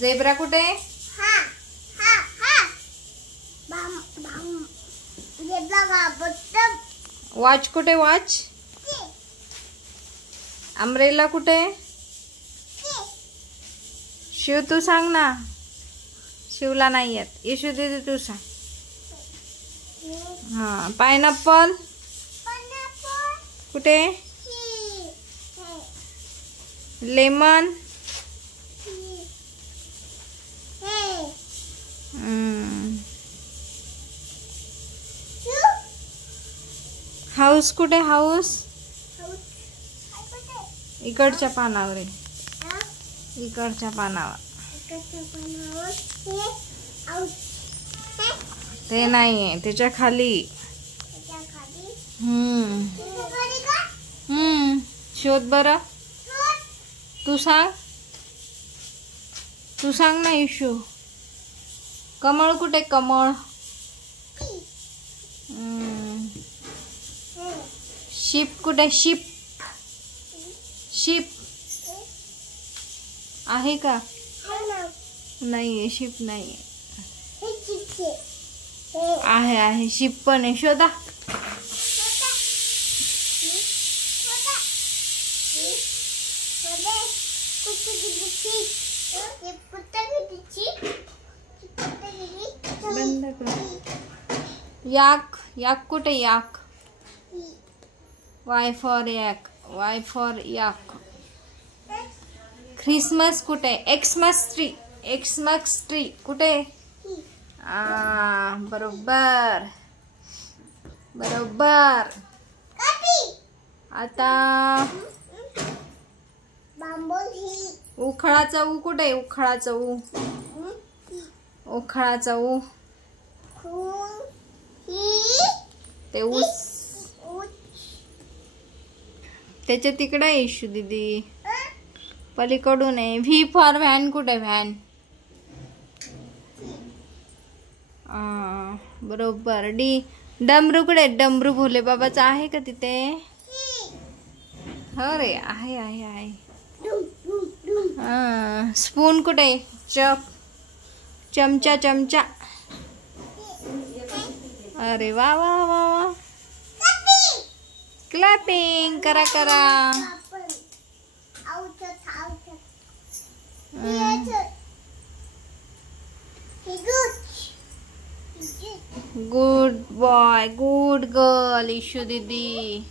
Zebra कुठे? Watch कुठे? Watch. Umbrella कुठे? शिव तू सांग ना. शिवला नाही येत. येशू दीदी तू सांग. हा. पायनॅपल कुठे? लेमन. हाऊस कुठे? हाऊस इकडच्या पानावर आहे. इकडच्या पानावर. ते नाहीये त्याच्या खाली. शोध बरं. तू सांग. तू सांग ना इशू. कमळ कुठे? कमळ. शिप कुठे? शिप. शिप आहे का? नाहीये. शिप नाहीये. आहे आहे. शिप पण आहे. शोधा. बंद कर. याक. याक कुठे? Yak. Y for yak. Y for yak. Christmas कुठे? Xmas tree. एक्समस ट्री कुठे? बरोबर बरोबर. आता उखळाचा ऊ कुठे? उखळाचा ऊ. उखळाचा ऊ. ते ऊस त्याच्या तिकडे इशू दीदी. पलीकडून आहे. व्ही फॉर व्हॅन कुठे? व्हॅन. बरोबर. डी. डमरू कुठे? डमरू भोले बाबाचा आहे का तिथे? हो रे. आहे आहे आहे. स्पून कुठे? चप. चमचा. चमचा. अरे वा वा वा वा. क्लॅपिंग करा करा. Good boy. Good girl issue दीदी.